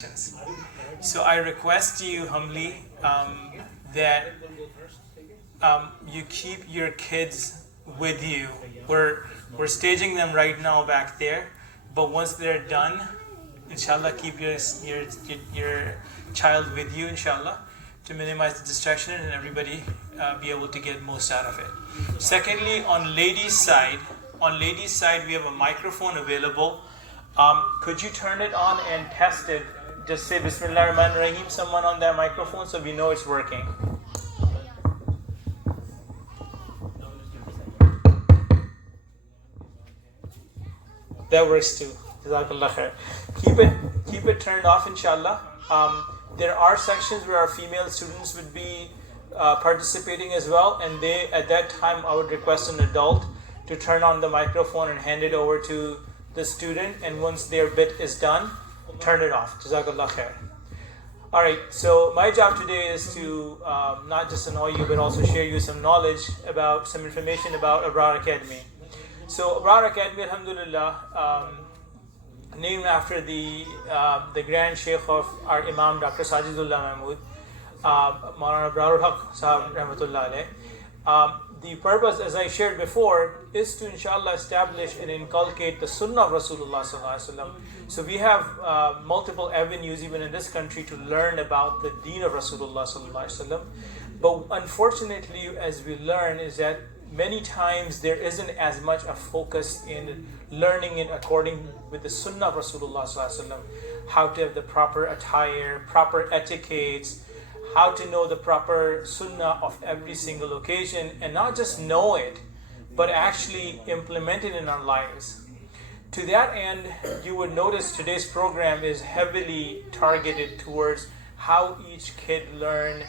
questions. So I request you humbly that you keep your kids with you. We're staging them right now back there, but once they're done, inshallah, keep your child with you, inshallah, to minimize the distraction and everybody be able to get most out of it. Secondly, on ladies' side, we have a microphone available. Could you turn it on and test it? Just say Bismillah Rahman Rahim, someone on that microphone, so we know it's working. That works too. Jazakallah khair. Keep it turned off, inshallah. There are sections where our female students would be participating as well, and at that time I would request an adult to turn on the microphone and hand it over to the student, and once their bit is done, turn it off. Jazakallah khair. Alright, so my job today is to not just annoy you, but also share you some knowledge about some information about Abrar Academy. So Abrar Academy, alhamdulillah, named after the Grand Sheikh of our Imam, Dr. Sajidullah Mahmud, Maulana Abrarul Haq Sahab Rahmatullah alayh. The purpose, as I shared before, is to inshallah establish and inculcate the sunnah of Rasulullah sallallahu alaihi wasallam. So we have multiple avenues even in this country to learn about the deen of Rasulullah sallallahu alaihi wasallam. But unfortunately, as we learn, is that many times there isn't as much a focus in learning it according with the sunnah of Rasulullah sallallahu alaihi wasallam, how to have the proper attire, proper etiquettes, how to know the proper sunnah of every single occasion, and not just know it, but actually implement it in our lives. To that end, you would notice today's program is heavily targeted towards how each kid learn,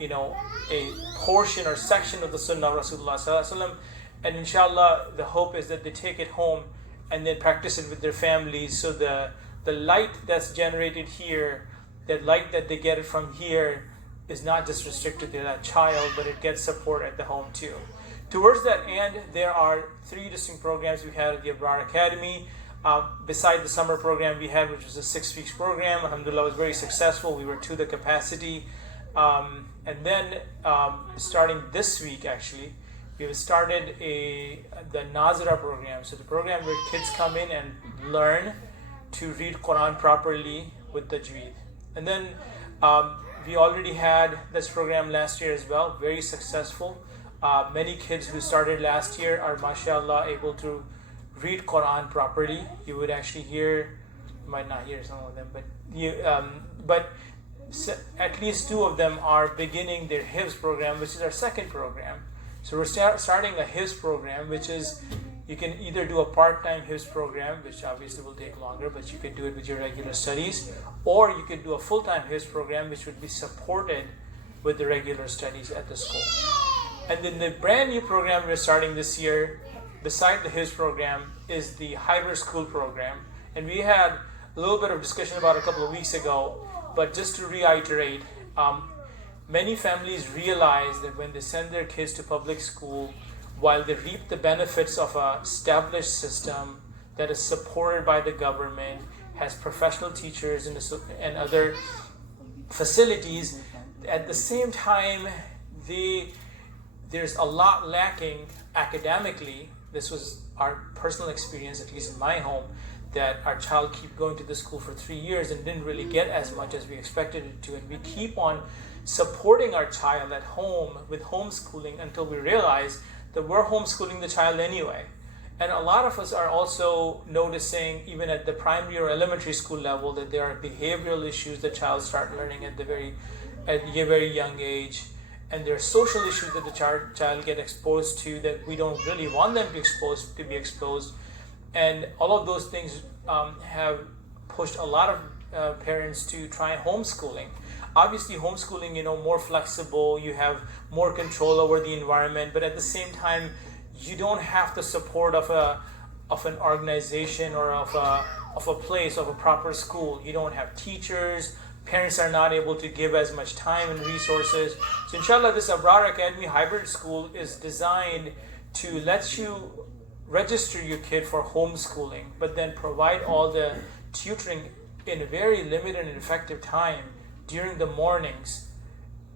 a portion or section of the sunnah of Rasulullah sallallahu alaihi wasallam, and inshallah, the hope is that they take it home and then practice it with their families. So the light that's generated here, that light that they get it from here, is not just restricted to that child, but it gets support at the home too. Towards that end, there are 3 distinct programs we had at the Abrar Academy. Beside the summer program we had, which was a 6 weeks program, alhamdulillah, was very successful. We were to the capacity. And then starting this week, actually, we have started the Nazira program. So the program where kids come in and learn to read Quran properly with Tajweed. And then we already had this program last year as well, very successful. Many kids who started last year are, mashallah, able to read Quran properly. You would actually hear, you might not hear some of them, but at least 2 of them are beginning their Hifz program, which is our second program. So we're starting a Hifz program, which is, you can either do a part-time Hifz program, which obviously will take longer, but you can do it with your regular studies, or you could do a full-time Hifz program, which would be supported with the regular studies at the school. And then the brand new program we're starting this year, beside the Hifz program, is the hybrid school program. And we had a little bit of discussion about a couple of weeks ago, but just to reiterate, many families realize that when they send their kids to public school, while they reap the benefits of an established system that is supported by the government, has professional teachers and other facilities, at the same time, there's a lot lacking academically. This was our personal experience, at least in my home, that our child keep going to the school for 3 years and didn't really get as much as we expected it to. And we keep on supporting our child at home with homeschooling until we realize that we're homeschooling the child anyway. And a lot of us are also noticing, even at the primary or elementary school level, that there are behavioral issues that child start learning at a very young age. And there are social issues that the child get exposed to that we don't really want them to be exposed. And all of those things have pushed a lot of parents to try homeschooling. Obviously, homeschooling, more flexible, you have more control over the environment, but at the same time, you don't have the support of an organization or of a place, of a proper school. You don't have teachers. Parents are not able to give as much time and resources. So inshallah, this Abrar Academy hybrid school is designed to let you register your kid for homeschooling, but then provide all the tutoring in a very limited and effective time during the mornings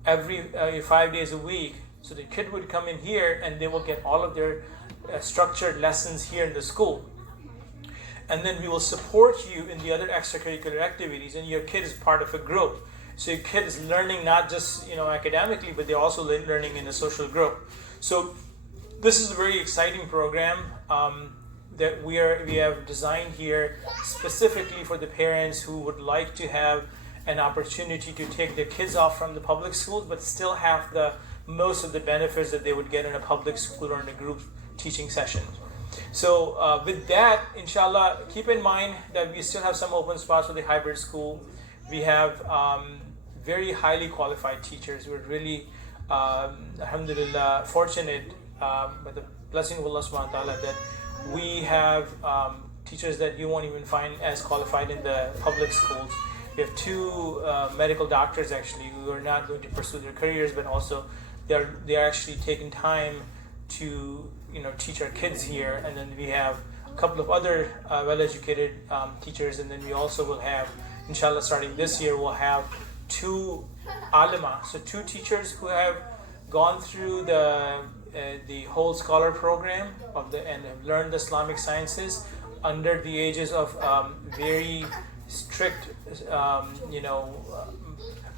every 5 days a week. So the kid would come in here and they will get all of their structured lessons here in the school. And then we will support you in the other extracurricular activities, and your kid is part of a group. So your kid is learning not just academically, but they're also learning in a social group. So this is a very exciting program that we have designed here specifically for the parents who would like to have an opportunity to take their kids off from the public schools, but still have the most of the benefits that they would get in a public school or in a group teaching session. So with that, inshallah, keep in mind that we still have some open spots for the hybrid school. We have very highly qualified teachers. We're really, alhamdulillah, fortunate by the blessing of Allah subhanahu wa ta'ala that we have teachers that you won't even find as qualified in the public schools. We have two medical doctors actually who are not going to pursue their careers, but also they're actually taking time to teach our kids here. And then we have a couple of other well-educated teachers, and then we also will have, inshallah, starting this year, we'll have two alima, so two teachers who have gone through the whole scholar program and have learned the Islamic sciences under the ages of very strict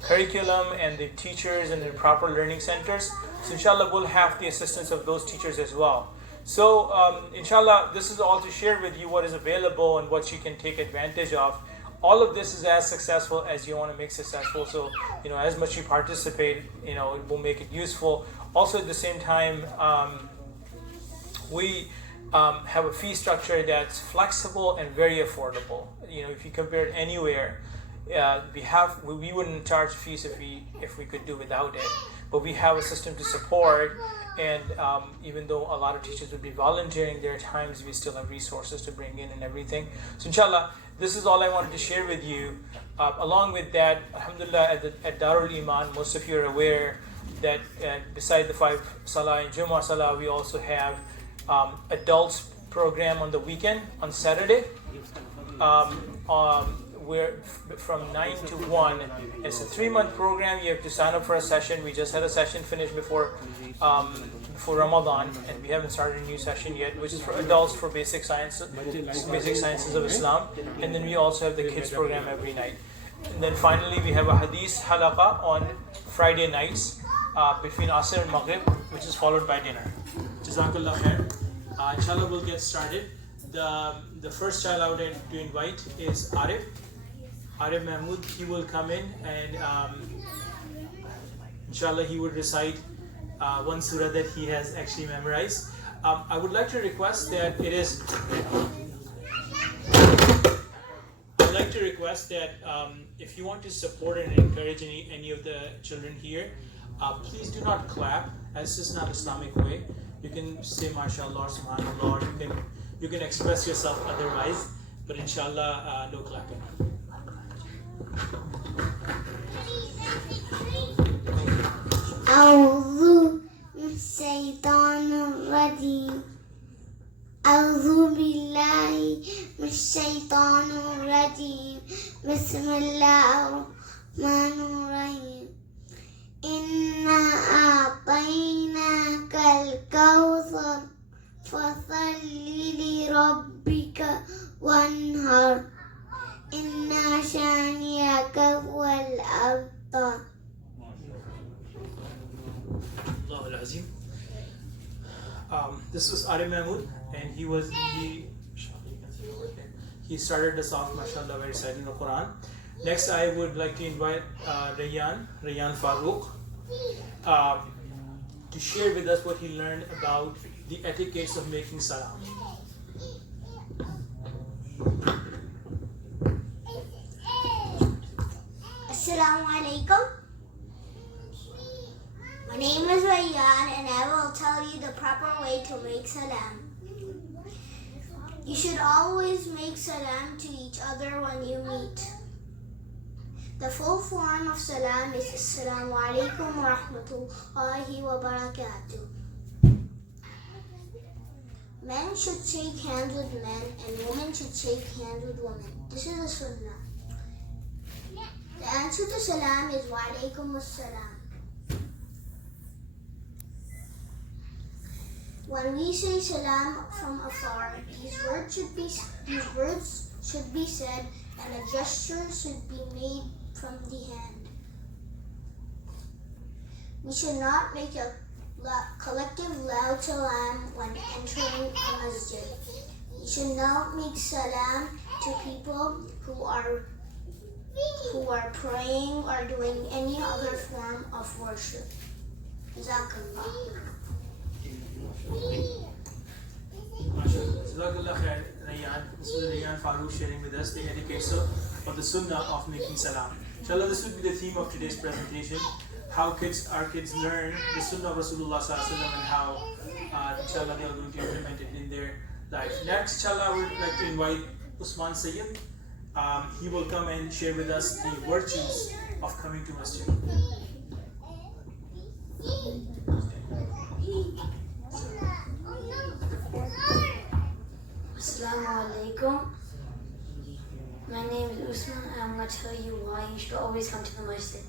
curriculum and the teachers and the proper learning centers. So inshallah we'll have the assistance of those teachers as well. So inshallah, this is all to share with you what is available and what you can take advantage of. All of this is as successful as you want to make successful. So as much you participate, it will make it useful. Also at the same time, we have a fee structure that's flexible and very affordable. If you compare it anywhere, we wouldn't charge fees if we could do without it. But we have a system to support, and even though a lot of teachers would be volunteering, there are times we still have resources to bring in and everything. So inshallah, this is all I wanted to share with you. Along with that, alhamdulillah, at Darul Iman, most of you are aware that beside the 5 Salah and Jummah Salah, we also have adults program on the weekend, on Saturday. We're from 9 to 1. It's a 3-month program. You have to sign up for a session. We just had a session finished before Ramadan, and we haven't started a new session yet, which is for adults for basic sciences of Islam. And then we also have the kids program every night. And then finally we have a hadith halaqa on Friday nights between Asr and Maghrib, which is followed by dinner. Jazakallah khair. Inshallah, we'll get started. The first child I would like to invite is Arif Mahmood. He will come in and inshallah he would recite one surah that he has actually memorized. I would like to request that if you want to support and encourage any of the children here, please do not clap, as this is not Islamic way. You can say mashallah, subhanallah, or you can express yourself otherwise, but inshallah no clapping. أعوذ من الشيطان الرجيم أعوذ بالله من الشيطان الرجيم بسم الله الرحمن الرحيم إنا أعطيناك الكوثر فصل لربك وانهر إن شانئك هو الأبتر. This was Arif Mahmood, and he started us off, mashallah, by reciting the Quran. Next, I would like to invite Rayyan Farooq to share with us what he learned about the etiquettes of making salam. Assalamu alaikum. My name is Rayyan and I will tell you the proper way to make salam. You should always make salam to each other when you meet. The full form of salam is Assalamu alaikum wa rahmatullahi wa barakatuh. Men should shake hands with men and women should shake hands with women. This is a sunnah. answer to salam is wa alaikum assalam. When we say salam from afar, these words should be said and a gesture should be made from the hand. We should not make a collective loud salam when entering a masjid. We should not make salam to people who are praying or doing any other form of worship. Jazakallah. Jazakallah khair, Rayyan. This was Rayyan Farooq sharing with us the etiquette of the sunnah of making salam. Inshallah, this will be the theme of today's presentation. How our kids learn the sunnah of Rasulullah sallallahu alaihi wasallam and how, inshallah, they are going to implement it in their life. Next, inshallah, I would like to invite Usman Sayyid. He will come and share with us the virtues of coming to masjid. Assalamu alaikum. My name is Usman and I'm going to tell you why you should always come to the masjid.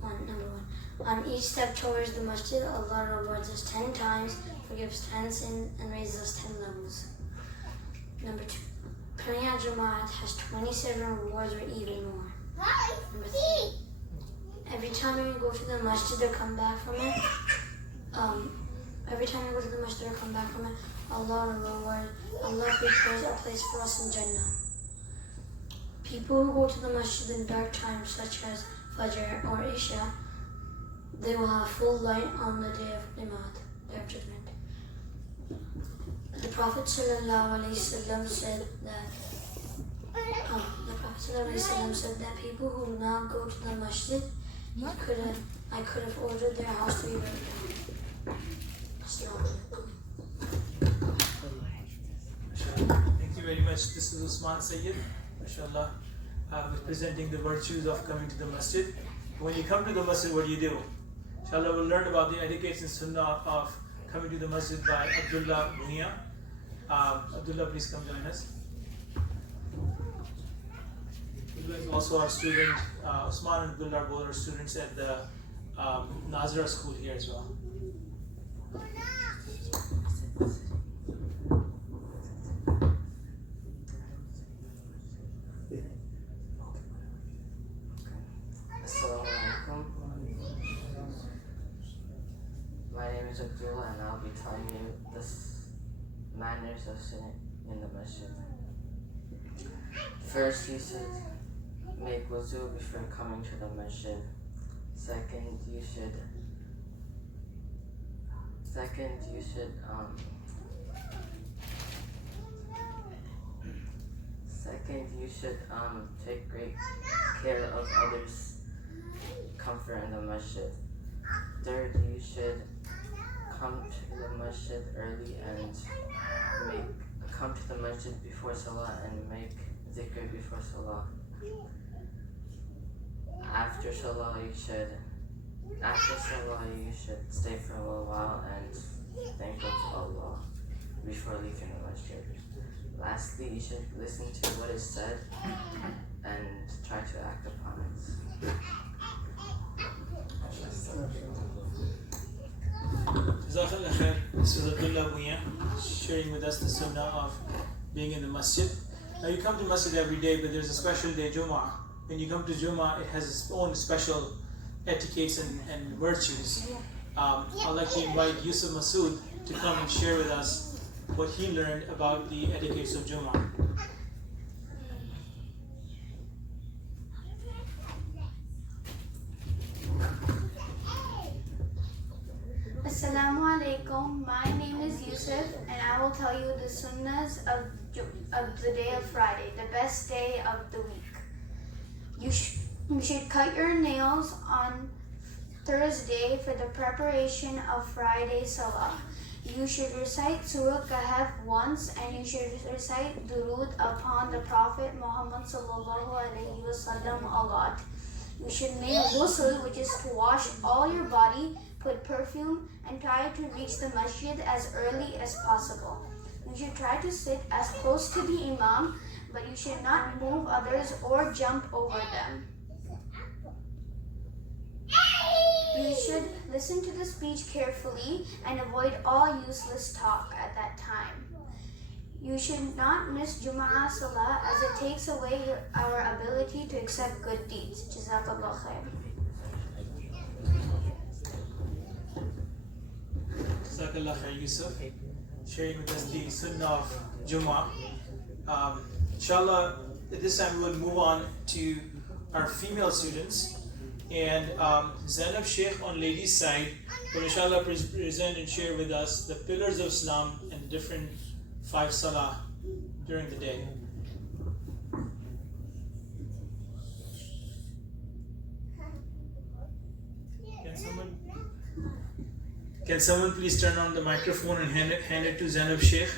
Number one. On each step towards the masjid, Allah rewards us 10 times, forgives 10 sins, and raises us 10 levels. Number two. Praying at Jamaat has 27 rewards or even more. Number three. Every time you go to the masjid or come back from it, Allah prepares a place for us in Jannah. People who go to the masjid in dark times, such as Fajr or Isha, they will have full light on the day of Jamaat, day of judgment. The Prophet ﷺ said that people who do not go to the masjid, I could have ordered their house to be burned down. Thank you very much. This is Usman Sayyid, mashallah, presenting the virtues of coming to the masjid. When you come to the masjid, what do you do? Inshallah, we'll learn about the etiquette and sunnah of coming to the masjid by Abdullah Bunia. Abdullah, please come join us. Abdullah is also our student. Usman and Abdullah both are students at the Nazira school here as well. Assalamualaikum. My name is Abdullah and I'll be telling you the manners of sitting in the masjid. First, you should make wuzu before coming to the masjid. Second, you should take great care of others' comfort in the masjid. Third, you should come to the masjid early and come to the masjid before salah and make zikr before salah. After salah you should stay for a little while and thank Allah before leaving the masjid. Lastly, you should listen to what is said and try to act upon it. Jazakallah khair. This is Abdullah Bunia sharing with us the sunnah of being in the masjid. Now you come to masjid every day, but there's a special day, Jummah. When you come to Jummah, it has its own special etiquettes and virtues. I'd like to invite Yusuf Masood to come and share with us what he learned about the etiquettes of Jummah. Assalamu alaikum. My name is Yusuf and I will tell you the sunnahs of the day of Friday, the best day of the week. You should cut your nails on Thursday for the preparation of Friday Salah. You should recite Surah Kahf once and you should recite Durood upon the Prophet Muhammad sallallahu alaihi wasallam a lot. You should make ghusl, which is to wash all your body, put perfume, and try to reach the masjid as early as possible. You should try to sit as close to the imam, but you should not move others or jump over them. listen to the speech carefully and avoid all useless talk at that time. You should not miss Jum'ah Salah as it takes away our ability to accept good deeds. Jazakallah khair. Jazakallah khair, Yusuf, sharing with us the Sunnah of Jumu'ah. Inshallah, at this time we will move on to our female students. And Zainab Sheikh on ladies' side will inshallah present and share with us the pillars of Islam and different 5 salah during the day. Can someone please turn on the microphone and hand it to Zainab Sheikh?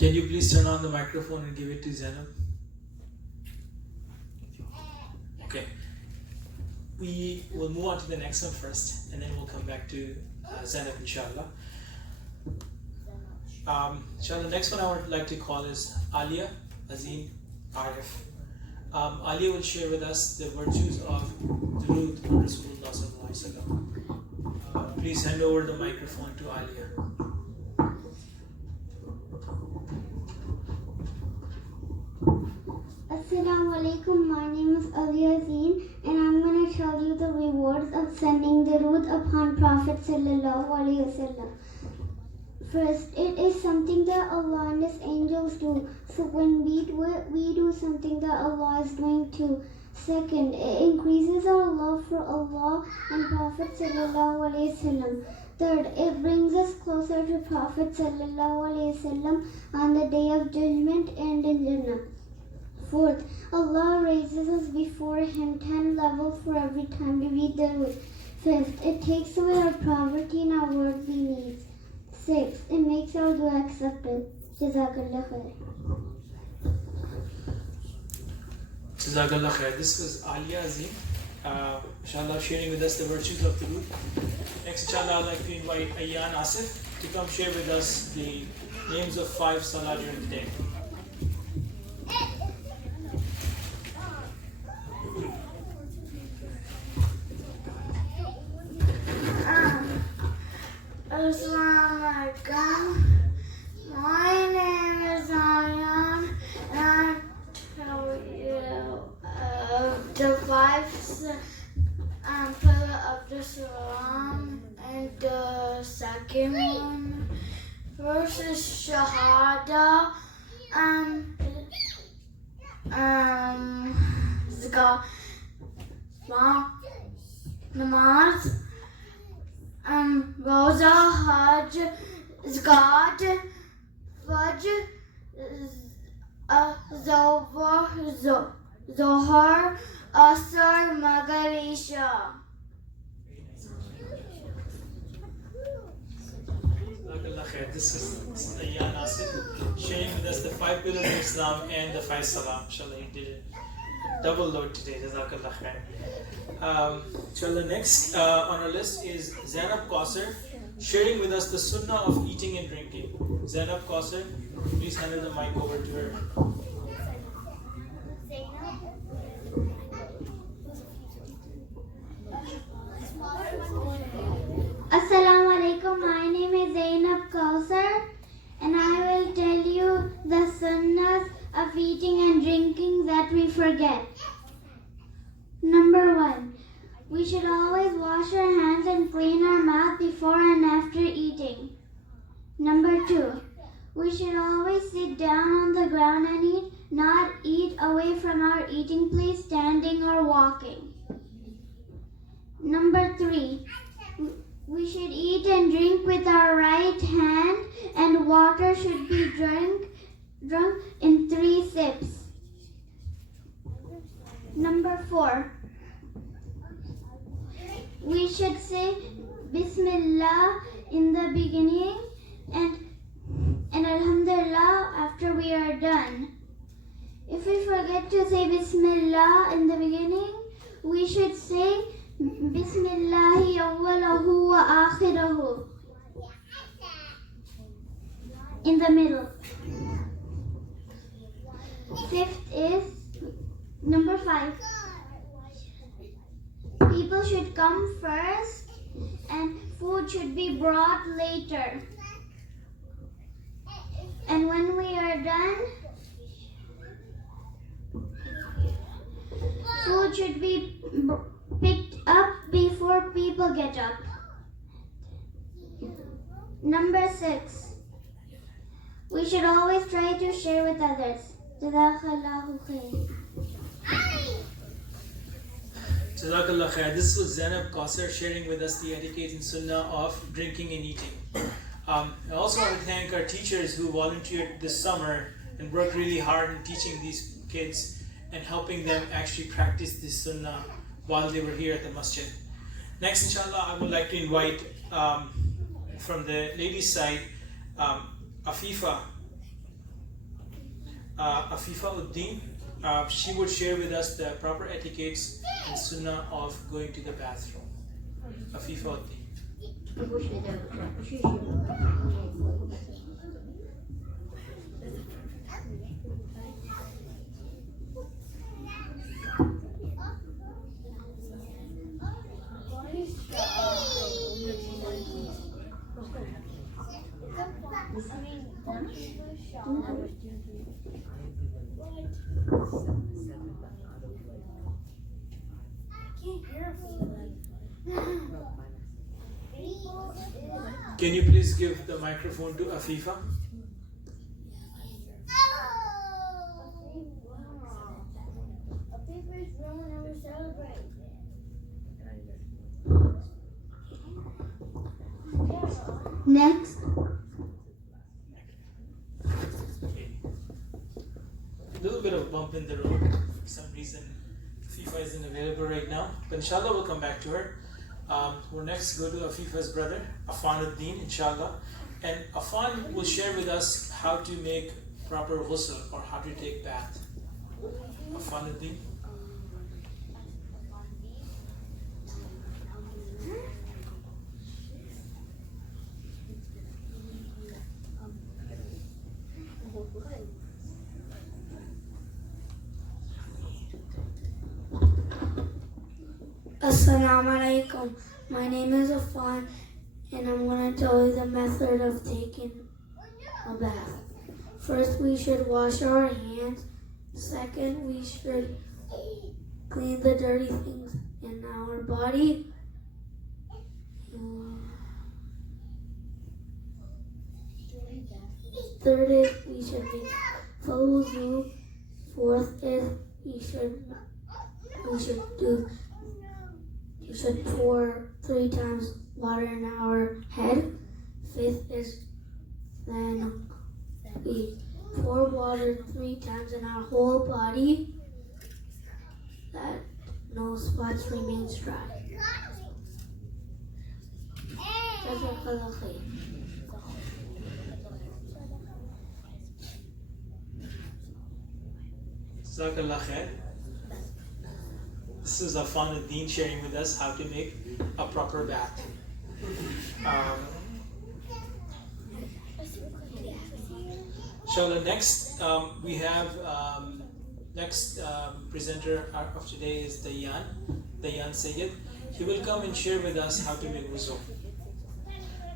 Can you please turn on the microphone and give it to Zainab? Okay. We will move on to the next one first, and then we'll come back to Zainab, inshallah. Inshallah, the next one I would like to call is Alia Azim Arif. Alia will share with us the virtues of Durood on Rasulullah sallallahu alaihi wasallam. Please hand over the microphone to Alia. Assalamu alaikum, my name is Alia Azim and I'm going to tell you the rewards of sending durood upon Prophet sallallahu alaihi wasallam. First, it is something that Allah and His angels do, so when we do it, we do something that Allah is doing too. Second, it increases our love for Allah and Prophet sallallahu alaihi wasallam. Third, it brings us closer to Prophet sallallahu alaihi wasallam on the day of judgment and in Jannah. Fourth, Allah raises us before Him 10 levels for every time we read the Durood. Fifth, it takes away our poverty and our worldly needs. Sixth, it makes our dua accepted. Jazakallah khair. Jazakallah khair. This was Alia Azim, inshallah, sharing with us the virtues of Durood. Next, inshallah, I'd like to invite Ayyan Asif to come share with us the names of 5 salah during the day. Assalamu alaikum. My name is Ayaan and I'll tell you the 5 pillar of the Islam, and the second one. First is Shahada, Zakat, Namaz, Rosa, Hajj, Zakat, Fajr, Zohar, Asr, Maghrib, Isha. This is Ayyan Asif sharing with us the 5 pillars of Islam and the 5 salah. Inshallah, he did it double load today. Jazakallah khair. Inshallah, next on our list is Zainab Kausar sharing with us the sunnah of eating and drinking. Zainab Kausar, please hand the mic over to her. Assalamu alaikum, my name is Zainab Kausar and I will tell you the sunnahs of eating and drinking that we forget. Number 1, we should always wash our hands and clean our mouth before and after eating. Number 2, we should always sit down on the ground and eat not eat away from our eating place, standing or walking. Number 3, we should eat and drink with our right hand, and water should be drunk in 3 sips. Number 4, we should say Bismillah in the beginning and Alhamdulillah after we are done. If we forget to say Bismillah in the beginning, we should say Bismillahi awwalahu wa akhirahu in the middle. 5th is number 5. People should come first and food should be brought later. And when we are done, food should be picked up before people get up. Number 6, we should always try to share with others. Jazakallahu khair. Jazakallah khair. This was Zainab Qasir sharing with us the etiquette and sunnah of drinking and eating. I also want to thank our teachers who volunteered this summer and worked really hard in teaching these kids and helping them actually practice this sunnah while they were here at the masjid. Next, inshallah, I would like to invite from the ladies' side, Afifa Uddin. She would share with us the proper etiquettes and sunnah of going to the bathroom. Afifa Uddin. Can you please give the microphone to Afifa? Next, A little bit of bump in the road. For some reason, Afifa isn't available right now, but inshallah we'll come back to her. We'll next go to Afifa's brother, Afan Uddin, inshallah. And Afan will share with us how to make proper ghusl or how to take bath. Afan Uddin. Assalamu alaikum. My name is Afan and I'm going to tell you the method of taking a bath. First, we should wash our hands. Second, we should clean the dirty things in our body. Third is we should make full wuzu. Fourth is we should pour 3 times water in our head. Fifth is then we pour water 3 times in our whole body that no spots remains dry. Jazakallah khair. Jazakallah khair. This is Afan Uddin sharing with us how to make a proper bath. Inshallah, next we have next presenter of today is Dayan Sayyid. He will come and share with us how to make wuzu.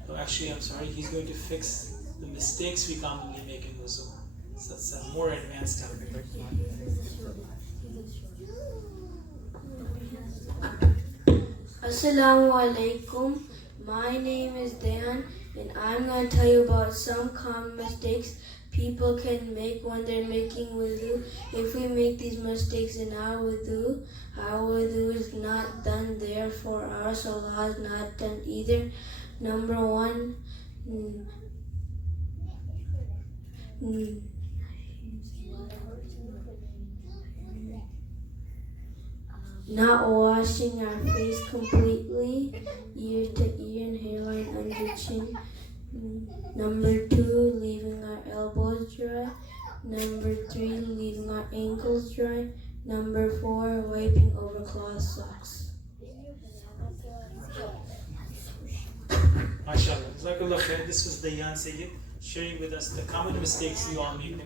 No, actually, I'm sorry, he's going to fix the mistakes we commonly make in wuzu. So it's a more advanced topic. Assalamu alaikum. My name is Dan and I'm going to tell you about some common mistakes people can make when they're making wudu. If we make these mistakes in our wudu is not done, therefore our salah is not done either. Number one, not washing our face completely, ear to ear and hairline under chin. Number two, leaving our elbows dry. Number three, leaving our ankles dry. Number four, wiping over cloth socks. MashaAllah. Jazakallah khair. This was Dayan Sayyid sharing with us the common mistakes we all make in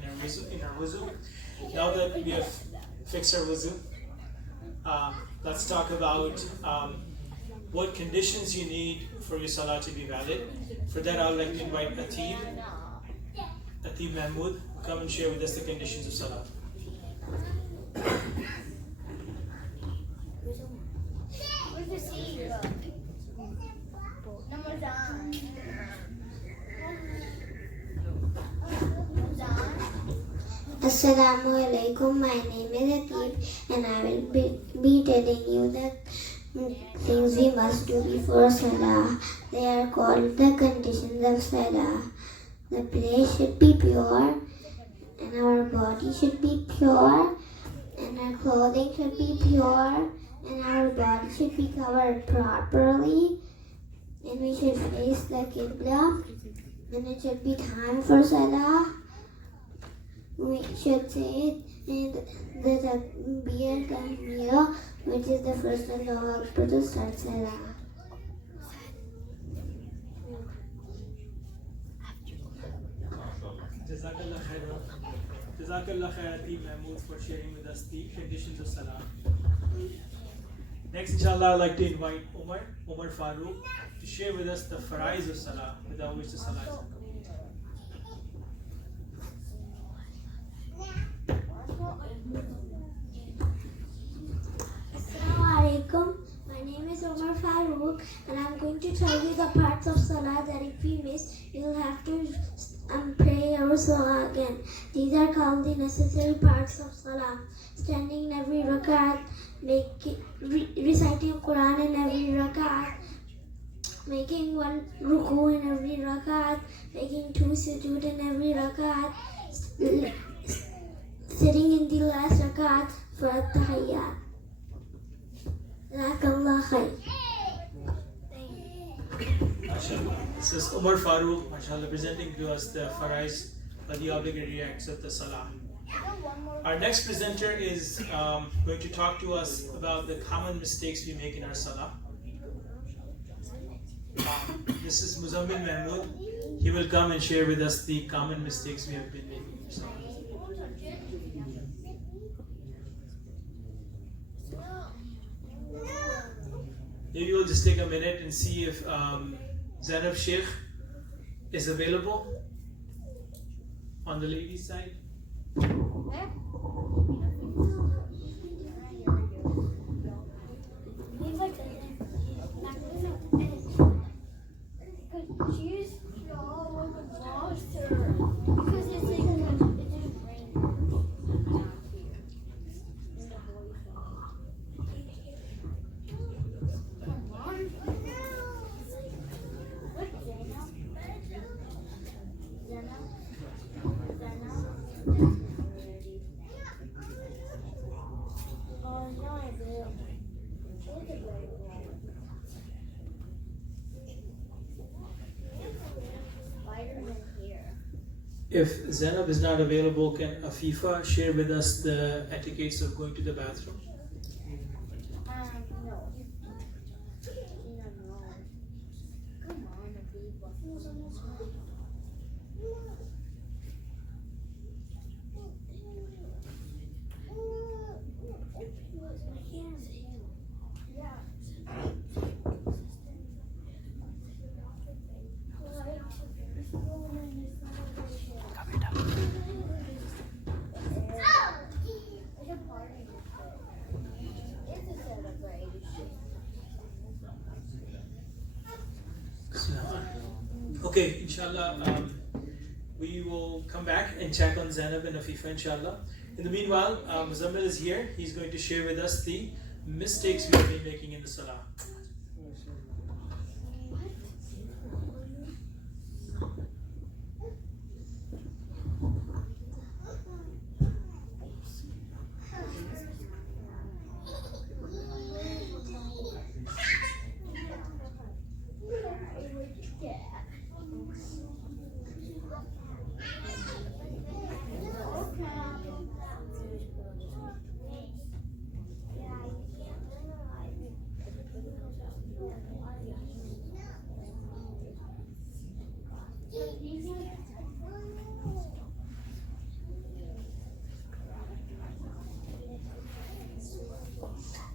our wuzu. Now that we have fixed our wuzu, let's talk about what conditions you need for your salah to be valid. For that, I would like to invite Atib Mahmood, come and share with us the conditions of salah. Assalamu alaikum. My name is Atib and I will be telling you the things we must do before Salah. They are called the conditions of Salah. The place should be pure and our body should be pure and our clothing should be pure and our body should be covered properly and we should face the Qibla and it should be time for Salah. We should say the Takbir Tahmira, which is the first Allahu Akbar to start Salah. Jazakallah khair. Jazakallah khair Atib Mahmood for sharing with us the conditions of salah. Next, inshallah, I'd like to invite Umar Farooq to share with us the farais of salah, without which the salah is incomplete. Assalamualaikum. My name is Umar Farooq and I'm going to tell you the parts of Salah that if we miss, you'll have to pray our Salah again. These are called the necessary parts of Salah. Standing in every rakat, reciting Quran in every rakat, making one ruku in every rakat, making two sujood in every rakat, sitting in the last rakat for tahiyyat. Jazakallah khair. This is Umar Farooq, mashallah, presenting to us the farais, or the obligatory acts of the salah. Our next presenter is going to talk to us about the common mistakes we make in our salah. This is Muzammil Mahmood. He will come and share with us the common mistakes we have been making in our salah. Maybe we'll just take a minute and see if Zainab Sheikh is available on the ladies' side. If Zainab is not available, can Afifa share with us the etiquettes of going to the bathroom? No. Okay, inshallah, we will come come back and check on Zainab and Afifa, inshallah. In the meanwhile, Muzammil is here. He's going to share with us the mistakes we have been making in the salah.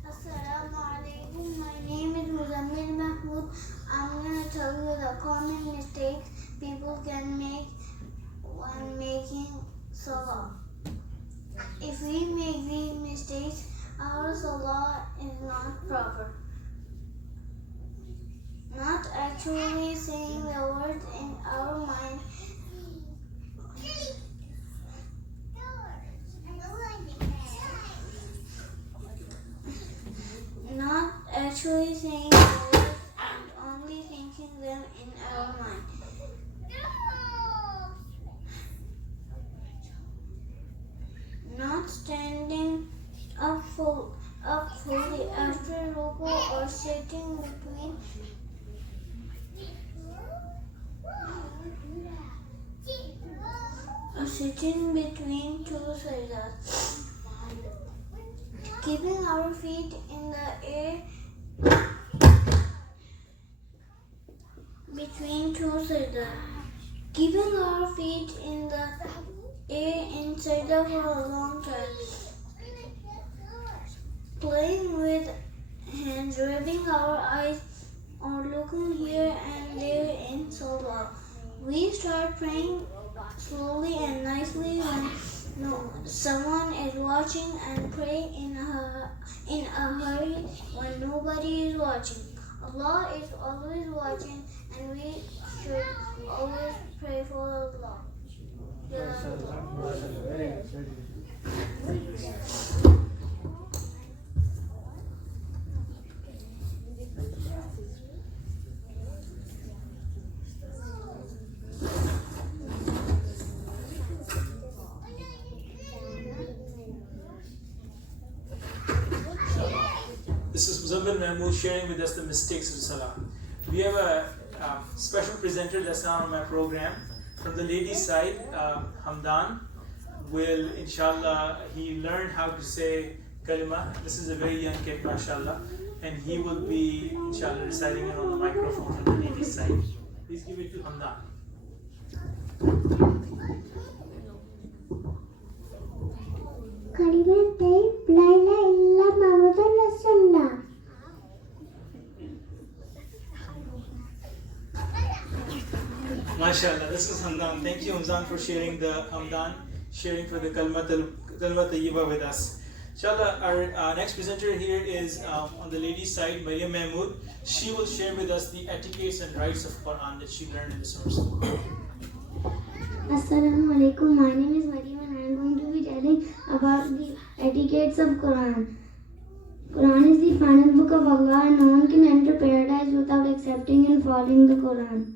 Assalamu alaikum. My name is Muzammil Mahmood. I'm going to tell you the common mistakes people can make when making salah. If we make these mistakes, our salah is not proper. Not actually saying the words in our mind. Not actually saying the words and only thinking them in our mind. Not standing up fully after ruku or sitting between two sajdas. Keeping our feet in the air between two sajdas. Keeping our feet in the air in sajda for a long time. Playing with hands, rubbing our eyes, or looking here and there in salah. We start praying slowly and nicely when someone is watching, and pray in a hurry when nobody is watching. Allah is always watching, and we should always pray for Allah. This is Muzammil Mahmood sharing with us the mistakes of Salah. We have a special presenter that's now on my program. From the ladies' side, Hamdan will, inshallah, he learned how to say kalima. This is a very young kid, mashallah, and he will be, inshallah, reciting it on the microphone from the ladies' side. Please give it to Hamdan. Kalimat tayyib, la ilaha illa Muhammadur Rasulullah. MashaAllah, this is Hamdan. Thank you, Hamdan, for sharing sharing for the Kalmat Tayyiba with us. Inshallah, our next presenter here is on the ladies' side, Maryam Mahmood. She will share with us the etiquettes and rights of Quran that she learned in the source. Assalamu alaikum. My name is Maryam and I am going to be telling about the etiquettes of Quran. Quran is the final book of Allah, and no one can enter paradise without accepting and following the Quran.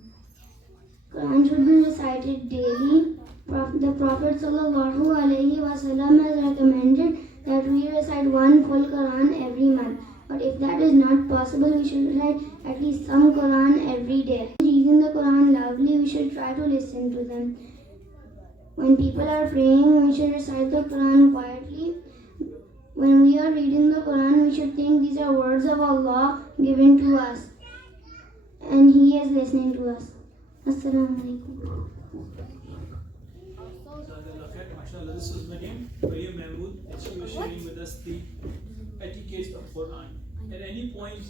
Quran should be recited daily. The Prophet ﷺ has recommended that we recite one full Quran every month. But if that is not possible, we should recite at least some Quran every day. Reading the Quran loudly, we should try to listen to them. When people are praying, we should recite the Quran quietly. When we are reading the Quran, we should think these are words of Allah given to us, and He is listening to us. Assalamu alaikum. MashaAllah, this is Maryam Mahmood, and she was sharing with us the etiquette of Quran. At any point,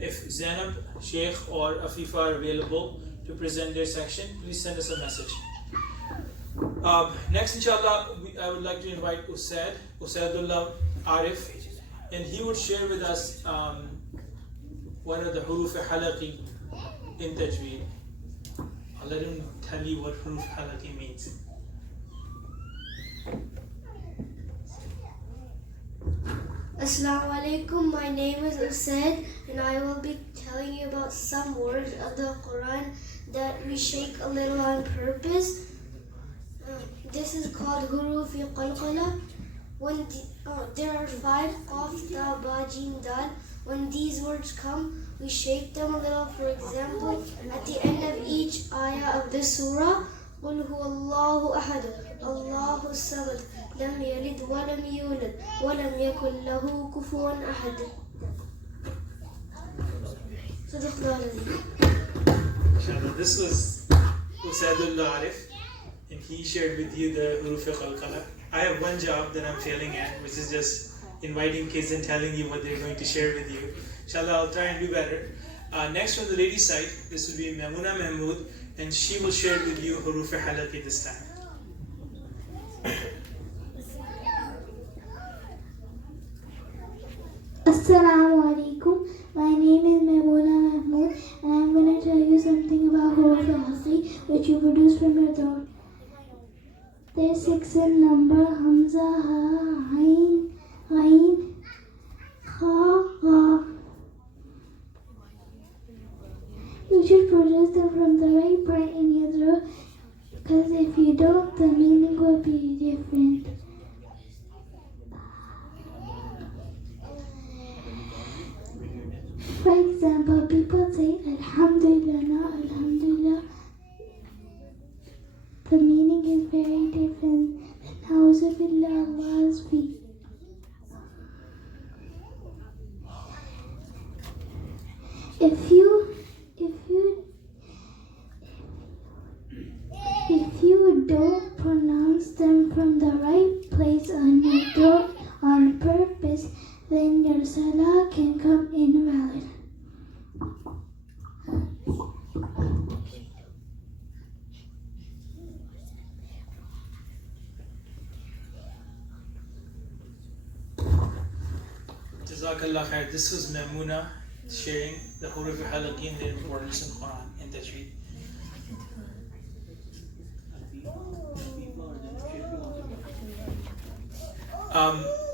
if Zainab, Sheikh, or Afifa are available to present their section, please send us a message. Next, inshallah, I would like to invite Usaidullah Arif, and he would share with us what are the huruf halaqi in Tajweed. I'll let him tell you what huruf halaki means. Assalamu alaikum, my name is Usaid and I will be telling you about some words of the Quran that we shake a little on purpose. This is called Huruf Qalqala. There are 5 Qaf, Ta, Ba, Jim, Dal. When these words come, we shake them a little. For example, at the end of each ayah of this surah, قُلْ هُوَ اللَّهُ أَحَدٌ اللَّهُ الصَّمَدُ لم يلد ولم يولد ولم يكن له كفوا أحد. صدق الله العظيم. Inshallah, this was Usaidullah Arif, and he shared with you the Huruf Qalqala. I have one job that I'm failing at, which is just inviting kids and telling you what they're going to share with you. Inshallah, I'll try and do better. Next on the ladies' side, this will be Maimuna Mahmood, and she will share with you Huruf Halaki this time. Assalamu alaikum. My name is Maimuna Mahmood and I'm going to tell you something about Huruf al-Halqi which you produce from your throat. They're 6 in number: Hamza, Ha, Ain, Ha, Ha. You should produce them from the right part in your throat because if you don't, the meaning will be different. For example, people say Alhamdulillah, not Alhamdulillah. The meaning is very different. Na'uzubillah, Allah's feet. If you don't pronounce them from the right place on your throat on purpose, then your salah can come invalid. Jazakallah khair. This was Maimuna sharing the Huruf Halaki and their importance in Quran and Tajweed.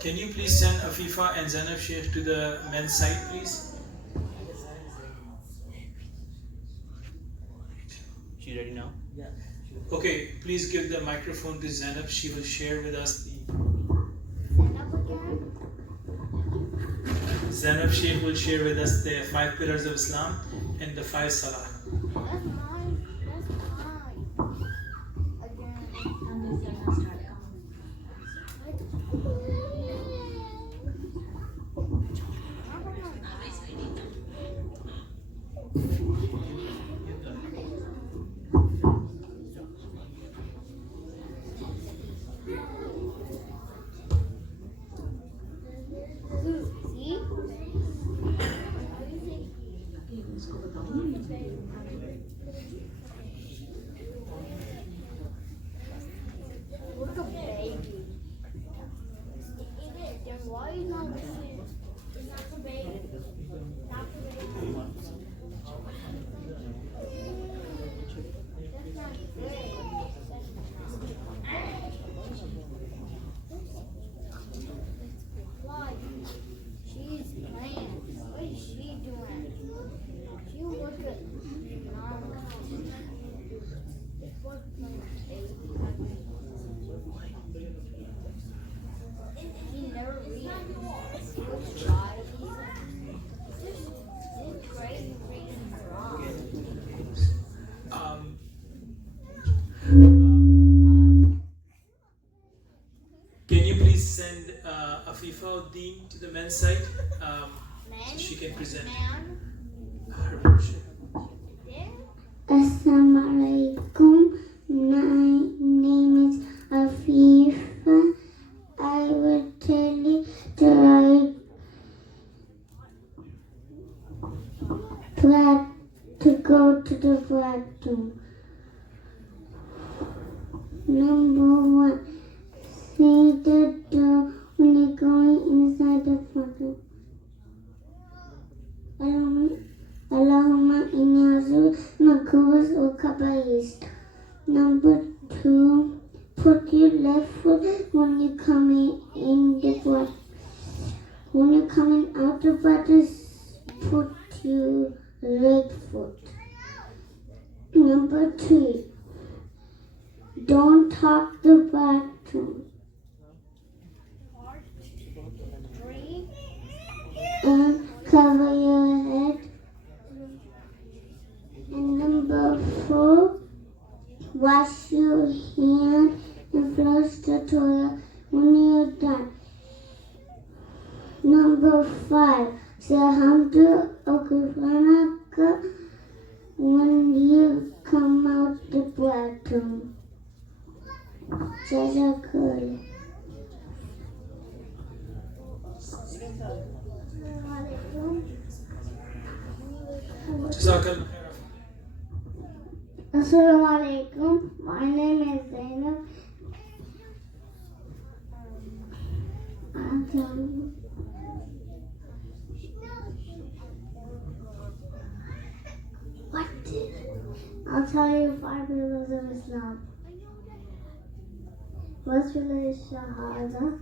Can you please send Afifa and Zainab Sheikh to the men's side, please? She ready now? Yeah. Okay, please give the microphone to Zainab. She will share with us the. Zainab Sheikh will share with us the 5 pillars of Islam and the 5 salah. Can you please send Afifa Uddin to the men's side so she can present her portion? Assalamu alaikum. My name is Afifa. I will tell you to go to the bathroom. Number 1. Say the door when you're going inside the bathroom. Allahumma inni a'udhu makubus wa kabais. Number 2, put your left foot when you coming in the butt. When you're coming out the butt, put your right foot. Number 3, don't talk the bathroom. And cover your head. And number 4, wash your hand and flush the toilet when you're done. Number 5, say Alhamdulillah when you come out the bathroom. Jazakallah. Jazakallah. Assalamu alaikum. My name is Zainab. I'll tell you. What? I'll tell you 5 pillars of Islam. First pillar is Shahada.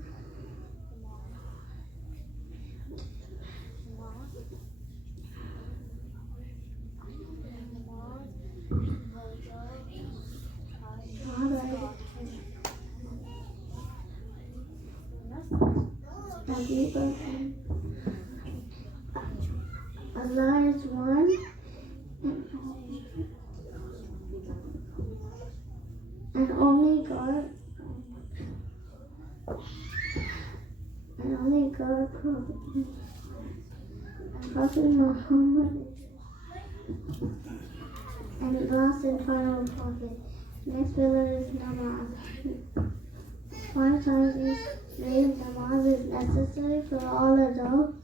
Allah is one and only God Prophet Muhammad and last and final prophet. Next pillar is namaz. 5 times each day namaz is necessary for all adults.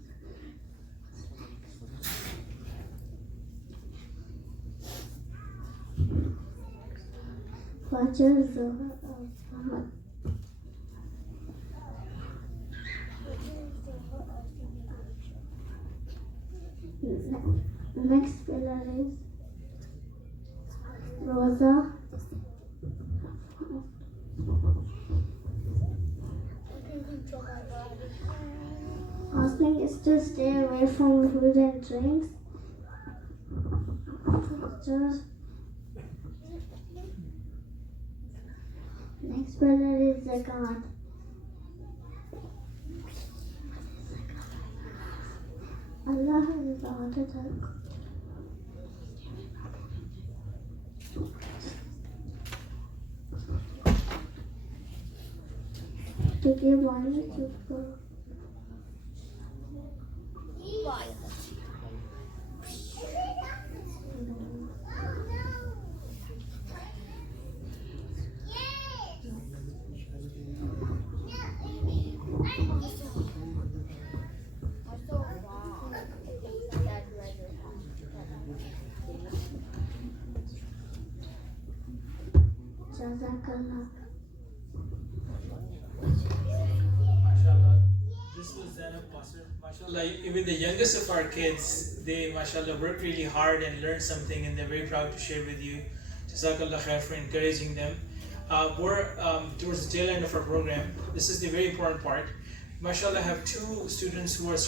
Fajr, Zuhr, Asr. Next pillar is Roza. Fasting is to stay away from food and drinks. Next pillar is Zakat. Allah has ordered us to give money to poor. Jazakallah. MashaAllah. This was Zainab Qasr. MashaAllah, even the youngest of our kids, they, MashaAllah, work really hard and learn something, and they're very proud to share with you. Jazakallah khair for encouraging them. We're towards the tail end of our program. This is the very important part. MashaAllah, I have 2 students who are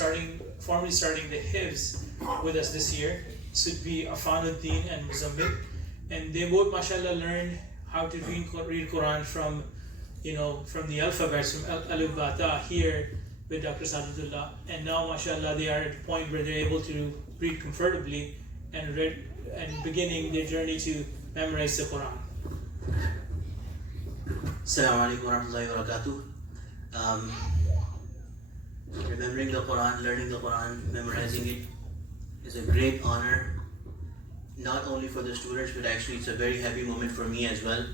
formally starting the Hifz with us this year. This would be Afanuddin and Muzammil. And they both, MashaAllah, learned how to read Quran from the alphabets, from Alif Bata here with Dr. Sadudullah. And now, MashaAllah, they are at a point where they're able to read comfortably and beginning their journey to memorize the Quran. Assalamu alaikum wa rahmatullahi wa barakatuh. Remembering the Quran, learning the Quran, memorizing it is a great honor, not only for the students, but actually it's a very happy moment for me as well.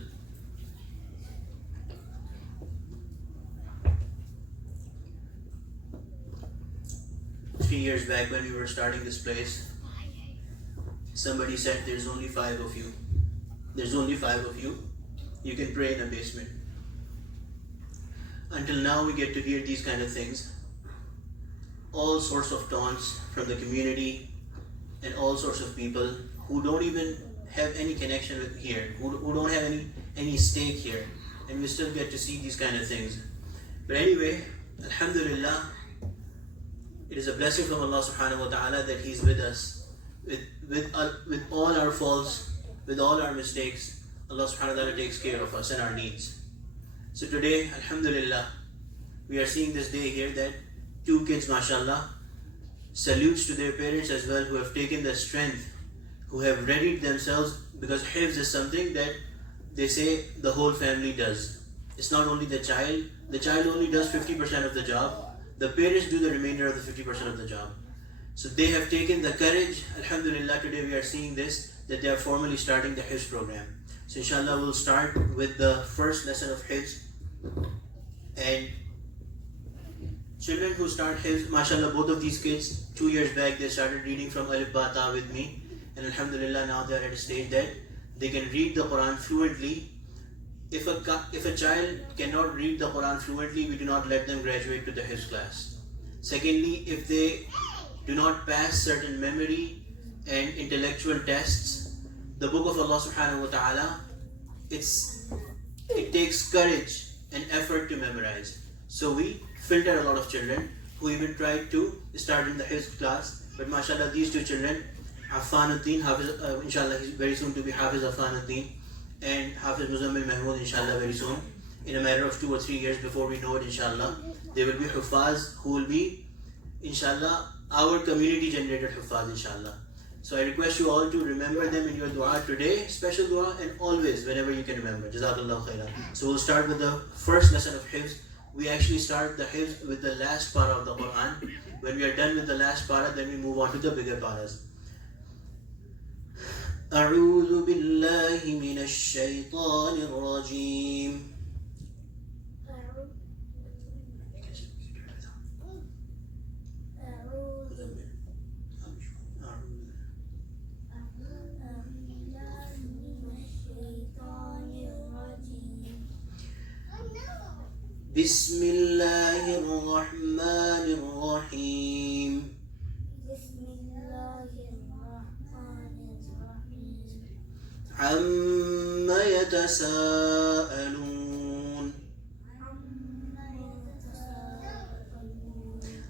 A few years back when we were starting this place, somebody said there's only 5 of you. There's only 5 of you. You can pray in a basement. Until now we get to hear these kind of things. All sorts of taunts from the community and all sorts of people who don't even have any connection with here, who don't have any stake here, and we still get to see these kind of things. But anyway, alhamdulillah, it is a blessing from Allah subhanahu wa ta'ala that He's with us. With all our faults, with all our mistakes, Allah subhanahu wa ta'ala takes care of us and our needs. So today, alhamdulillah, we are seeing this day here that 2 kids, mashallah, salutes to their parents as well, who have taken the strength, who have readied themselves, because hifz is something that they say the whole family does. It's not only the child only does 50% of the job, the parents do the remainder of the 50% of the job. So they have taken the courage, alhamdulillah, today we are seeing this, that they are formally starting the hifz program. So inshallah we'll start with the first lesson of hifz. And children who start hifz, mashallah, both of these kids, 2 years back they started reading from Alif Ba Ta with me, and alhamdulillah now they are at a stage that they can read the Quran fluently. If a child cannot read the Quran fluently, we do not let them graduate to the hifz class. Secondly, if they do not pass certain memory and intellectual tests, the book of Allah subhanahu wa ta'ala, it takes courage and effort to memorize. So we filter a lot of children who even tried to start in the hifz class, but mashallah, these 2 children, Affanuddin, inshallah he's very soon to be Hafiz Affanuddin, and Hafiz Muzammil Mahmood, inshallah, very soon, in a matter of 2 or 3 years, before we know it, inshallah, they will be Hufaz who will be, inshallah, our community generated Hufaz, inshallah. So I request you all to remember them in your dua today, special dua, and always, whenever you can remember. Jazakallah khairan. So we'll start with the first lesson of hifz. We actually start the hifz with the last para of the Quran. When we are done with the last para, then we move on to the bigger paras. أعوذ بالله من الشيطان الرجيم. بسم الله الرحمن الرحيم. عما يتساءلون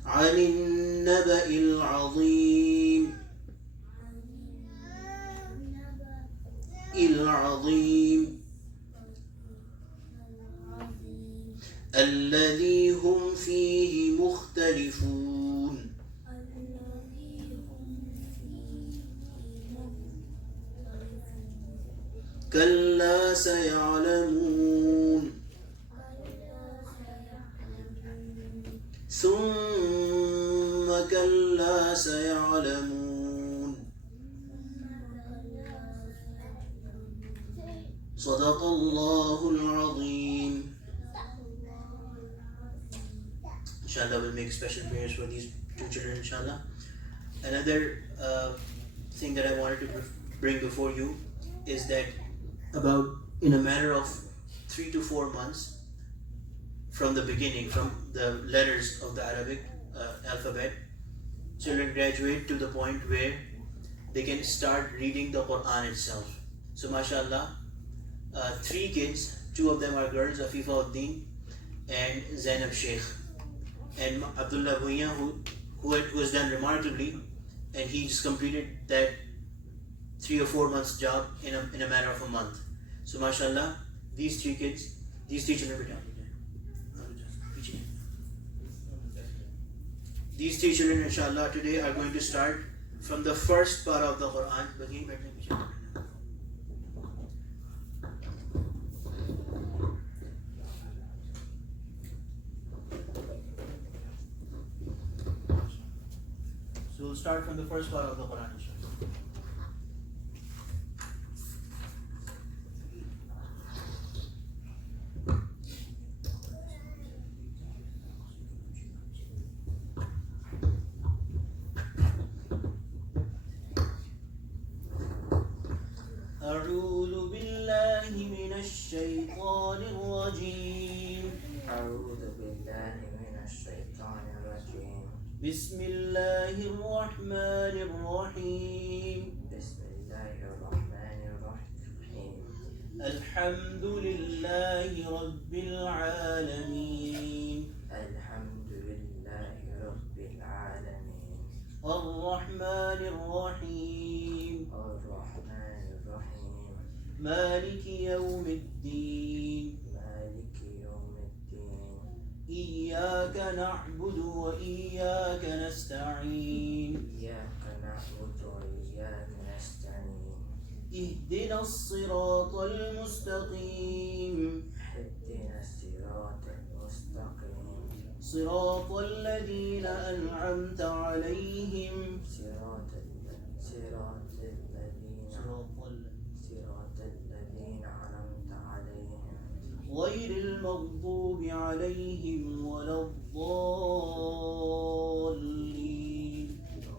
عن النبأ العظيم الذي هم فيه مختلفون كلا سيعلمون ثم كلا سيعلمون صدق الله العظيم. Inshallah, we'll make special prayers for these 2 children, inshallah. Another thing that I wanted to bring before you is that about in a matter of 3 to 4 months from the beginning, from the letters of the Arabic alphabet, children graduate to the point where they can start reading the Quran itself. So mashallah, 3 kids, 2 of them are girls, Afifa Uddin and Zainab Sheikh, and Abdullah Bhuiya, who has done remarkably, and he just completed that 3 or 4 months job in a matter of a month. So mashallah, these 3 kids, these 3 children, these 3 children, inshallah, today are going to start from the first para of the Quran. So we'll start from the first part of the Quran, inshallah. أعوذ بالله من الشيطان الرجيم. أعوذ بالله من الشيطان الرجيم. بسم الله الرحمن الرحيم. بسم الله الرحمن الرحيم. الحمد لله رب العالمين الحمد لله رب العالمين الرحمن الرحيم الرحمن الرحيم مالك يوم الدين مالك يوم الدين إياك نعبد وإياك نستعين إياك نعبد وإياك نستعين اهدنا الصراط المستقيم اهدنا الصراط المستقيم صراط الذين أنعمت عليهم صراط الذين أنعمت عليهم غير المغضوب عليهم ولا الضالين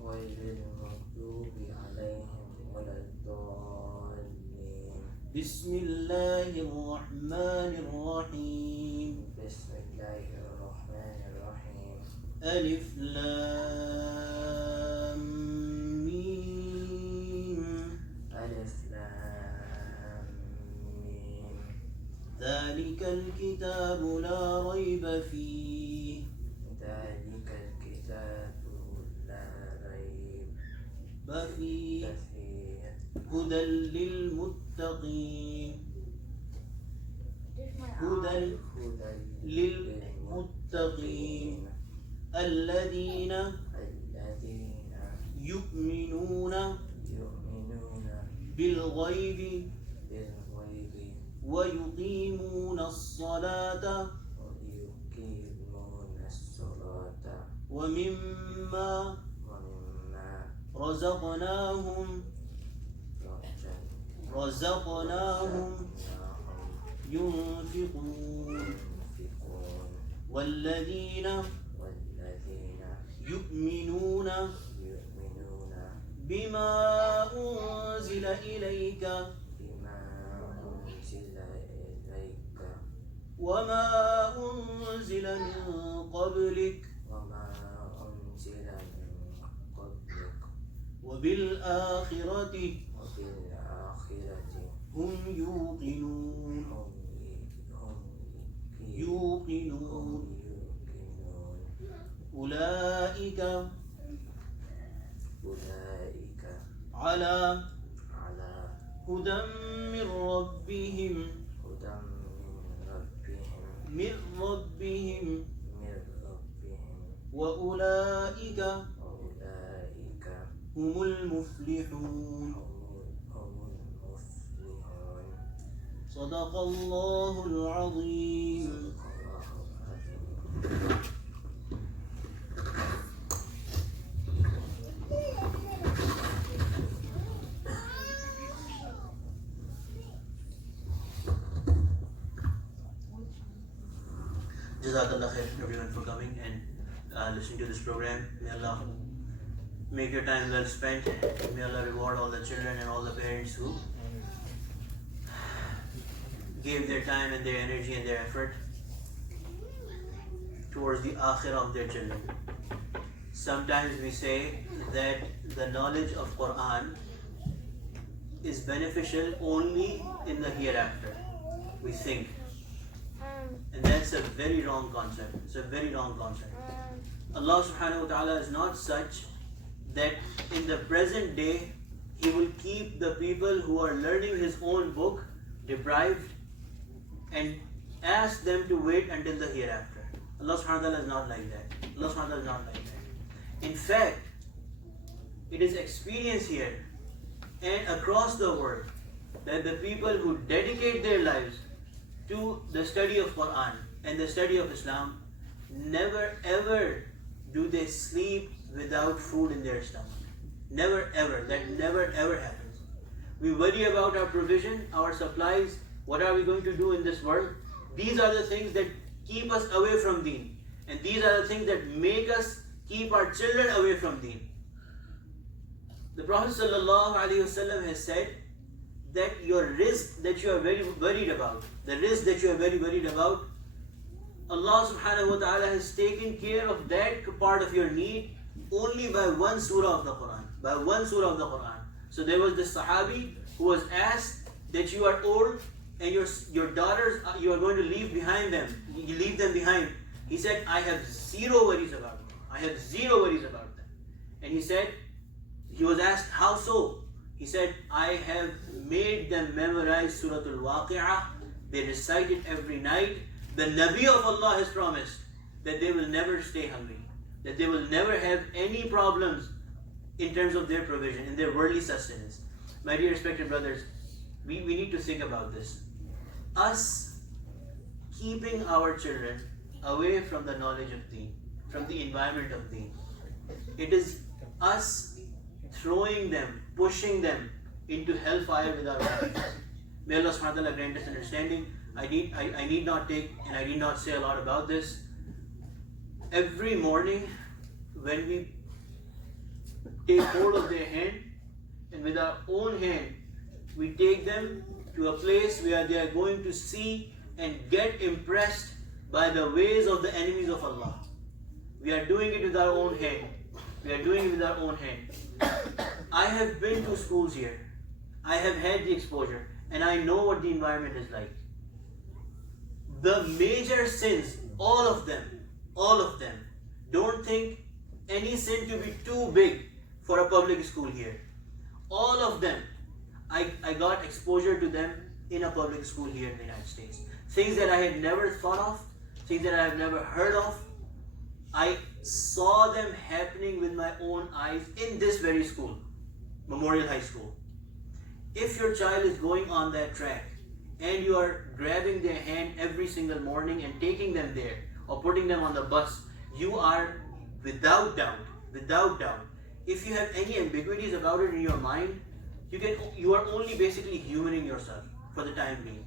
غير المغضوب عليهم ولا الضالين بسم الله الرحمن الرحيم بسم الله الرحمن الرحيم ألف لام ميم ألف لام ميم ذلك الكتاب لا ريب فيه ذلك الكتاب لا ريب فيه فيه هدى للمتقين هدى للمتقين الذين يؤمنون بالغيب ويقيمون الصلاة ومما رزقناهم ينفقون والذين يؤمنون بما أنزل إليك وما أنزل من قبلك وبالآخرة هم يوقنون أولئك على هدى من ربهم وأولئك هم المفلحون صدق الله العظيم. Jazakallah khair everyone for coming and listening to this program. May Allah make your time well spent. May Allah reward all the children and all the parents who gave their time and their energy and their effort towards the akhirah of their children. Sometimes we say that the knowledge of Quran is beneficial only in the hereafter. We think. And that's a very wrong concept. It's a very wrong concept. Allah subhanahu wa ta'ala is not such that in the present day He will keep the people who are learning His own book deprived and ask them to wait until the hereafter. Allah subhanahu wa ta'ala is not like that. Allah subhanahu wa ta'ala is not like that. In fact, it is experience here and across the world that the people who dedicate their lives to the study of Quran and the study of Islam, never ever do they sleep without food in their stomach. Never ever. That never ever happens. We worry about our provision, our supplies, what are we going to do in this world. These are the things that keep us away from Deen. And these are the things that make us keep our children away from Deen. The Prophet ﷺ has said that your rizq that you are very worried about, the rizq that you are very worried about, Allah subhanahu wa ta'ala has taken care of that part of your need only by one surah of the Quran. By one surah of the Quran. So there was this Sahabi who was asked that you are old and your daughters, you are going to leave behind them. You leave them behind. He said, I have zero worries about them. I have zero worries about them. And he said, he was asked, how so? He said, I have made them memorize Surah Al-Waqi'ah. They recite it every night. The Nabi of Allah has promised that they will never stay hungry, that they will never have any problems in terms of their provision, in their worldly sustenance. My dear respected brothers, we need to think about this. Us keeping our children away from the knowledge of Deen, from the environment of Deen. It is us throwing them, pushing them into hellfire with our actions. May Allah subhanahu wa ta'ala grant us understanding. I need not take and I need not say a lot about this. Every morning when we take hold of their hand and with our own hand we take them to a place where they are going to see and get impressed by the ways of the enemies of Allah. We are doing it with our own hand. We are doing it with our own hand. I have been to schools here. I have had the exposure and I know what the environment is like. The major sins, all of them, don't think any sin to be too big for a public school here. All of them, I got exposure to them in a public school here in the United States. Things that I had never thought of, things that I have never heard of, I saw them happening with my own eyes in this very school, Memorial High School. If your child is going on that track and you are grabbing their hand every single morning and taking them there or putting them on the bus, you are without doubt, if you have any ambiguities about it in your mind, you are only basically humaning yourself for the time being.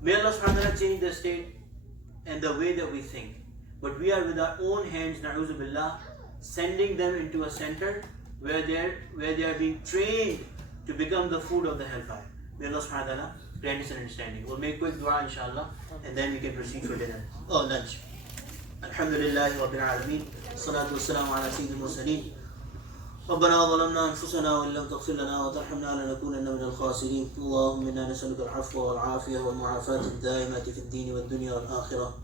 May Allah subhanahu wa ta'ala change the state and the way that we think. But we are with our own hands, na'udhu billah, sending them into a center where they are being trained to become the food of the hellfire. May Allah subhanahu wa ta'ala grant us an understanding. We'll make quick dua inshallah and then we can proceed for dinner. Lunch. Alhamdulillahi Rabbil Alameen. Salatu wassalamu ala sayyidil mursaleen. ربنا ظلمنا أنفسنا وإن لم تغفر لنا وترحمنا لنكونن من الخاسرين. اللهم إنا نسألك العفو والعافية والمعافاة الدائمة في الدين والدنيا والآخرة.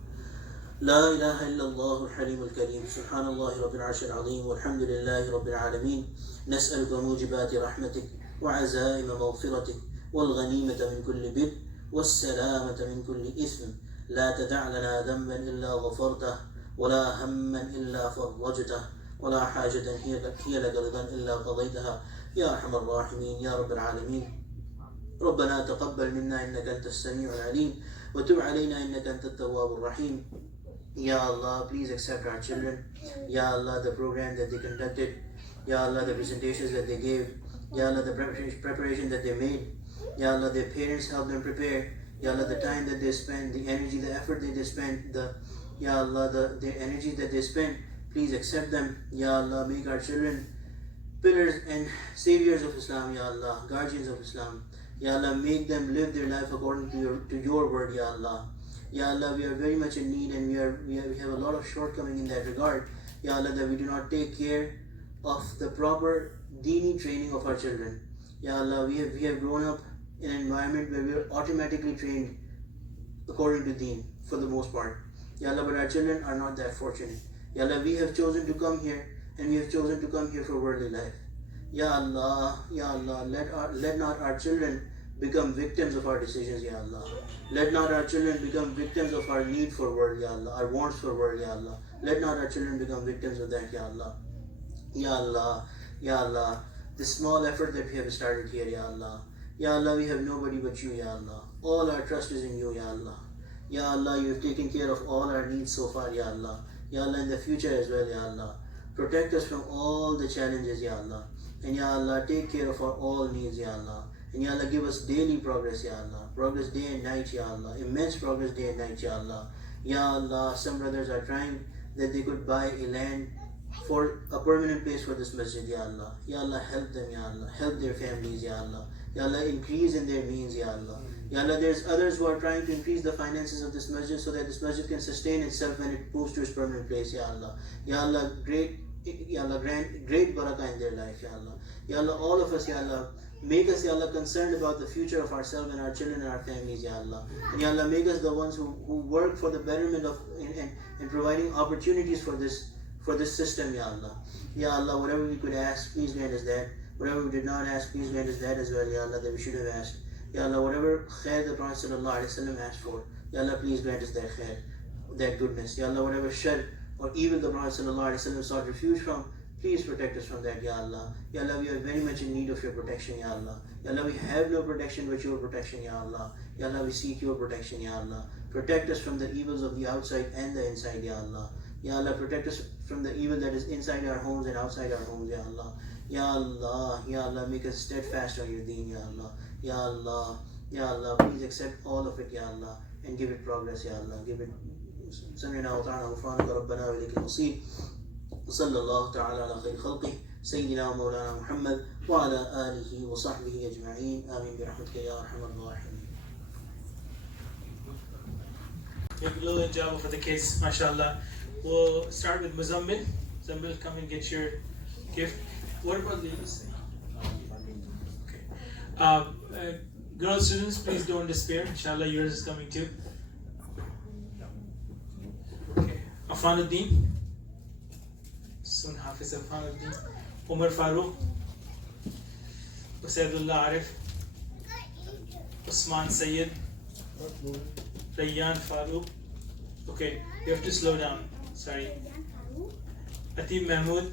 لا إله إلا الله الحليم الكريم. سبحان الله رب العرش العظيم والحمد لله رب العالمين. نسألك موجبات رحمتك وعزائم مغفرتك والغنيمة من كل بر والسلامة من كل إثم. لا تدع لنا ذنبا إلا غفرته ولا هما إلا فرجته ولا حاجة هي لك رضا إلا قضيتها يا أرحم الراحمين يا رب العالمين. ربنا تقبل منا إنك أنت السميع العليم وتب علينا إنك أنت التواب الرحيم. Ya Allah, please accept our children. Ya Allah, the program that they conducted. Ya Allah, the presentations that they gave. Ya Allah, the preparation that they made. Ya Allah, their parents helped them prepare. Ya Allah, the time that they spent, the energy, the effort that they spent, Ya Allah, the energy that they spent. Please accept them. Ya Allah, make our children pillars and saviors of Islam. Ya Allah, guardians of Islam. Ya Allah, make them live their life according to your word. Ya Allah. Ya Allah, we are very much in need and we have a lot of shortcoming in that regard. Ya Allah, that we do not take care of the proper Deeni training of our children. Ya Allah, we have grown up in an environment where we are automatically trained according to Deen for the most part. Ya Allah, but our children are not that fortunate. Ya Allah, we have chosen to come here and we have chosen to come here for worldly life. Ya Allah, let not our children become victims of our decisions, Ya Allah. Let not our children become victims of our need for world, Ya Allah, our wants for world, Ya Allah. Let not our children become victims of that, Ya Allah. Ya Allah, Ya Allah, this small effort that we have started here, Ya Allah. Ya Allah, we have nobody but you, Ya Allah. All our trust is in you, Ya Allah. Ya Allah, you have taken care of all our needs so far, Ya Allah. Ya Allah, in the future as well, Ya Allah. Protect us from all the challenges, Ya Allah. And Ya Allah, take care of our all needs, Ya Allah. And Ya Allah, give us daily progress, Ya Allah. Progress day and night, Ya Allah. Immense progress day and night, Ya Allah. Ya Allah, some brothers are trying that they could buy a land for a permanent place for this masjid, Ya Allah. Ya Allah, help them, Ya Allah. Help their families, Ya Allah. Ya Allah, increase in their means, Ya Allah. Ya Allah, there's others who are trying to increase the finances of this masjid so that this masjid can sustain itself when it moves to its permanent place, Ya Allah. Ya Allah, grant great barakah in their life, Ya Allah. Ya Allah, all of us, Ya Allah, Make us, Ya Allah, concerned about the future of ourselves and our children and our families, Ya Allah. And Ya Allah, make us the ones who work for the betterment of and providing opportunities for this system, Ya Allah. Ya Allah, whatever we could ask, please grant us that. Whatever we did not ask, please grant us that as well, Ya Allah, that we should have asked. Ya Allah, whatever khair the Prophet ﷺ asked for, Ya Allah, please grant us that khair, that goodness. Ya Allah, whatever shar or evil the Prophet ﷺ sought refuge from, please protect us from that, Ya Allah. Ya Allah, we are very much in need of your protection, Ya Allah. Ya Allah, we have no protection but your protection, Ya Allah. Ya Allah, we seek your protection, Ya Allah. Protect us from the evils of the outside and the inside, Ya Allah. Ya Allah, protect us from the evil that is inside our homes and outside our homes, Ya Allah. Ya Allah, Ya Allah, make us steadfast on your deen, Ya Allah. Ya Allah, Ya Allah, please accept all of it, Ya Allah, and give it progress, Ya Allah. Give it سمعنا وطعنا غفرانك ربنا وإليك المصير. وصلى الله تعالى على خير خلقه سيدنا ومولانا محمد وعلى آله وصحبه أجمعين آمين برحمتك يا أرحم الراحمين. Make a little job for the kids, mashallah. We'll start with Muzammil. Muzammil, come and get your gift. What about ladies? Okay. Girl students, please don't despair. Inshallah, yours is coming too. Okay. Afanuddin. Soon Hafiz Afanuddin. Umar Farooq. Usaidullah Arif. Usman Sayyid. Rayyan Farooq. Okay, you have to slow down. Sorry. Ateeb Mahmood.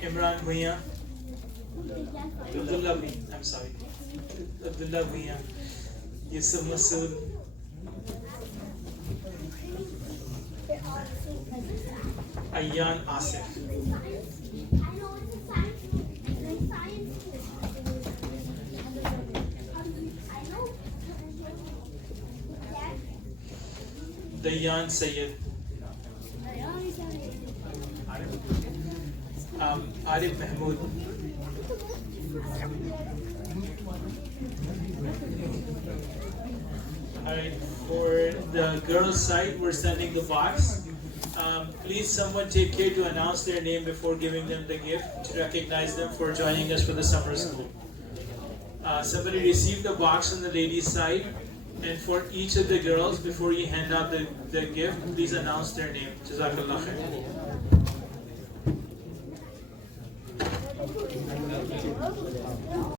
Imran Bhuiyan. Abdullah Bhuiyan. I'm sorry. Abdullah Bhuiyan. Yusuf Masood. Ayyan Asif. Dayan Sayyid. Arif Mahmood. Alright, for the girls' side, we're sending the box. Please someone take care to announce their name before giving them the gift to recognize them for joining us for the summer school. Somebody receive the box on the ladies' side, and for each of the girls, before you hand out the gift, please announce their name. Jazakallah khair.